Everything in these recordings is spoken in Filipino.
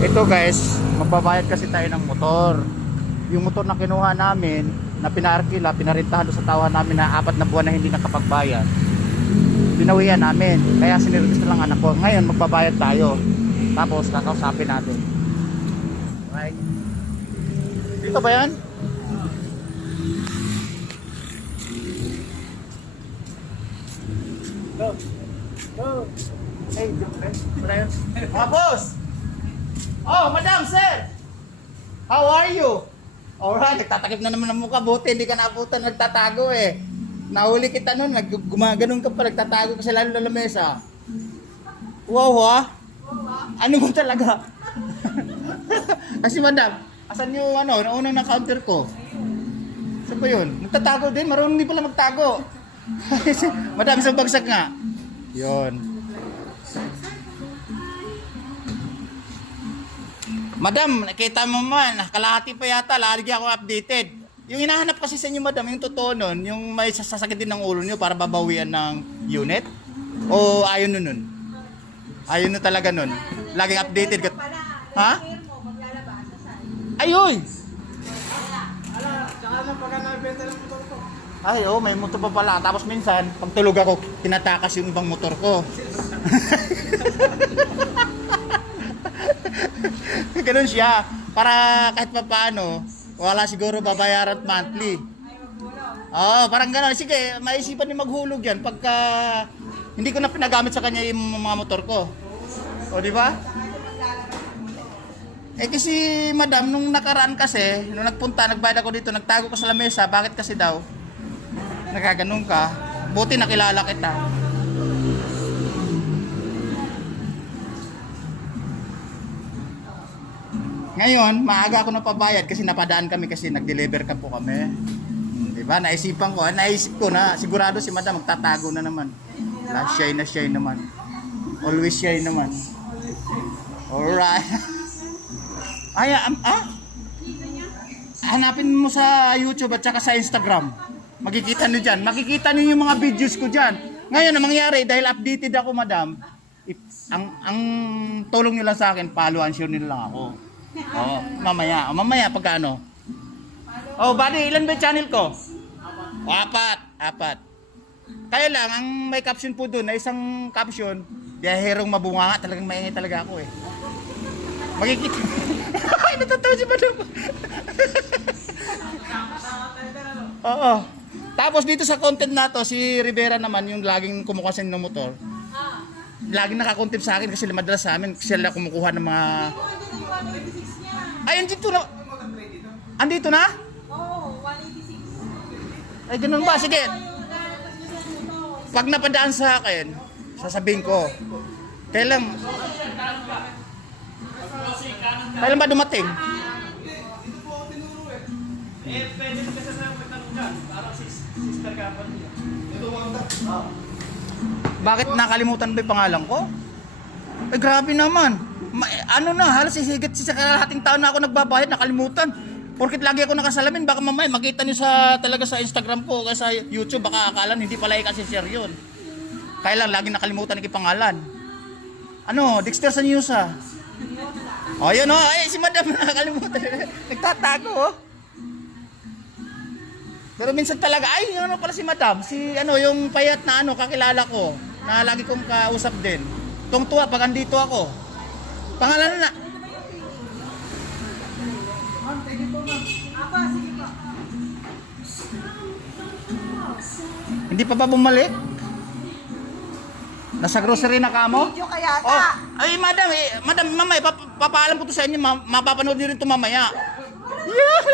Ito guys, magbabayad kasi tayo ng motor. Yung motor na kinuha namin, na pinaarkila, pinarintahan doon sa tawa namin na 4 na buwan na hindi nakapagbayad. Pinawihan namin. Kaya sinirvis na lang anak ko. Ngayon magbabayad tayo. Tapos kakausapin natin. Right. Dito ba yan? Go. Go. Hey, wala yun. Mga boss! Oh, madam, sir! How are you? Alright, nagtatakip na naman ang mukha. Buti, hindi ka naabutan, nagtatago eh. Nahuli kita nun, gumaganon ka pa, nagtatago ka sa lalo na lamesa. Wow, ha? Ano mo talaga? Kasi madam, asan yung naunang na counter ko? Saan ba yun? Nagtatago din, marunong din pala magtago. Madam, isang bagsak nga. Yun. Madam, nakita mo man, kalahati pa yata, lagi ako updated. Yung hinahanap kasi sa inyo, madam, yung totoo nun, yung may sasakit din ng ulo nyo para babawian ng unit? O ayaw nun nun? Ayaw nun talaga nun? Laging updated ka? Ha? Ayoy! Ay, oh, may motor pa pala. Tapos minsan, pag tulog ako, tinatakas yung ibang motor ko. Ganun siya. Para kahit pa paano, wala siguro babayaran monthly. Oo, parang gano'n. Sige, maisipan niyo maghulog yan pagka hindi ko na pinagamit sa kanya yung mga motor ko. O, di ba? Eh kasi, madam, nung nakaraan kasi, nung nagbayad ako dito, nagtago ko sa lamesa. Bakit kasi daw? Nagkaganon ka. Buti nakilala kita. Ngayon, maaga ako napabayad kasi napadaan kami kasi nag-deliver ka po kami. Diba? Naisip ko na sigurado si madam magtatago na naman. Shy naman. Always shy naman. Alright. Ay, hanapin mo sa YouTube at saka sa Instagram. Makikita niyo dyan. Makikita niyo yung mga videos ko dyan. Ngayon, ang mangyari, dahil updated ako, madam, ang tulong nila sa akin, follow and share nila lang ako. Oh, mamaya pagkano? Oh, buddy, ilan ba yung channel ko? Apat. Kaya lang, ang may caption po doon, na isang caption, biyaherong mabunga nga, talagang maingay talaga ako eh. Makikita. Ay, natatawa si madam. Oo. Tapos dito sa content na to, si Rivera naman, yung laging kumukuha ng motor. Laging nakakontent sa akin kasi madalas sa amin, sila kumukuha ng mga... Ay, andito na. Andito na? Oo, 186. Ay, ganun ba? Sige. Pag napadaan sa akin, sasabihin ko. Kailan ba dumating? Pwede mo kasi sa magtanong ka. Parang sister ka pa niya. Bakit nakalimutan ba yung pangalan ko? Ay, grabe naman. Halos higit sa kalahating taon na ako nagbabayad, nakalimutan. Porkit lagi ako nakasalamin, baka mamaya makita niyo talaga sa Instagram ko o sa YouTube, baka akalan hindi pala kasi share yun. Kaya lang, lagi nakalimutan ng pangalan. Dexter sa news ah. O yun si madam nakalimutan. Nagtatago oh. Pero minsan talaga, pala si madam, yung payat na kakilala ko, na lagi kong kausap din. Tungtuwa pag andito ako. Pangalan na. Hindi pa ba bumalik? Nasa grocery na ka mo? Video kaya Oh, ay madam, mamaya papaalam ko to sa inyo, mapapanood niyo rin to mamaya. Yeah.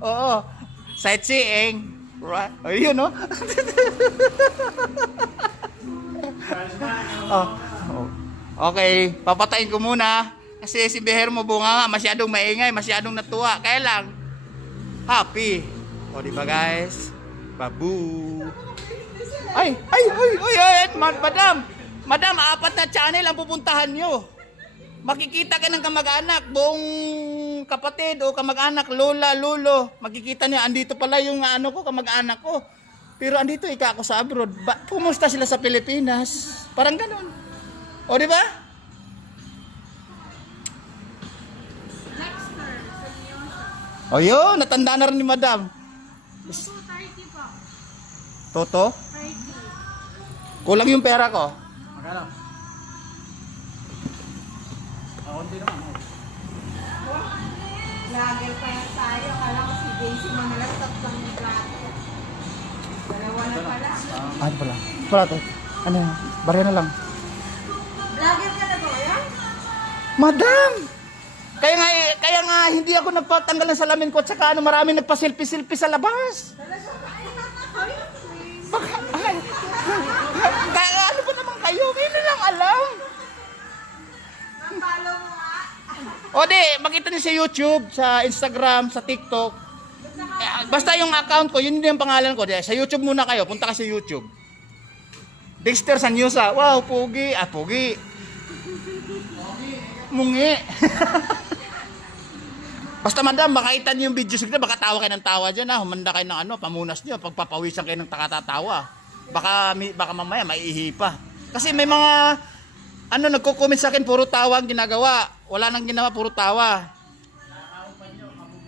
Oo. Sightseeing. Right. Ayun no. Okay, papatayin ko muna. Kasi si Beher mo bunga nga, masyadong maingay, masyadong natuwa. Kaya lang, happy. O diba guys? Babu. Ay, madam. Madam, 4 na channel ang pupuntahan nyo. Makikita ka ng kamag-anak, buong kapatid o kamag-anak, lola, lolo. Makikita niyo, andito pala yung kamag-anak ko. Pero andito ika ako sa abroad. Kumusta sila sa Pilipinas? Parang ganun. O, di ba? Next sir, seryoso. O yun, natanda na rin ni madam. 230 po. Toto, 30. kulang yung pera ko. Magkano? Konti naman. Lager pa lang tayo. Kala ko si Daisy Manalas tatlong yung plato. Dalawa na pala. Ano pala? Wala to. Ano yan? Barya na lang. Lager ka na ba yan? Madam! Kaya nga hindi ako nagpatanggal ng salamin ko at saka ano, marami nagpa-selfie-selfie sa labas. Talaga ba? Ay, please. Kaya ano ba naman kayo? Ngayon na lang alam. Napalo mo nga. O di, makita niyo sa YouTube, sa Instagram, sa TikTok. Basta yung account ko, yun din yung pangalan ko. Sa YouTube muna kayo, punta ka sa YouTube. Dexter Sanyosa. Wow, pogi. Ah, pogi. Mungi. Basta madam, makita niyo yung videos ko, baka tawa kayo ng tawa dyan. Humanda kayo ng ano, pamunas niyo, pagpapawisan kayo ng takatatawa. Baka mamaya maiihi pa. Kasi may mga nagko-comment sa akin, puro tawa ang ginagawa. Wala nang ginawa, puro tawa.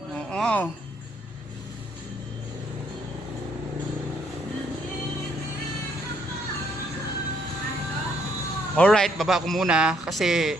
Oo. Alright, baba ko muna kasi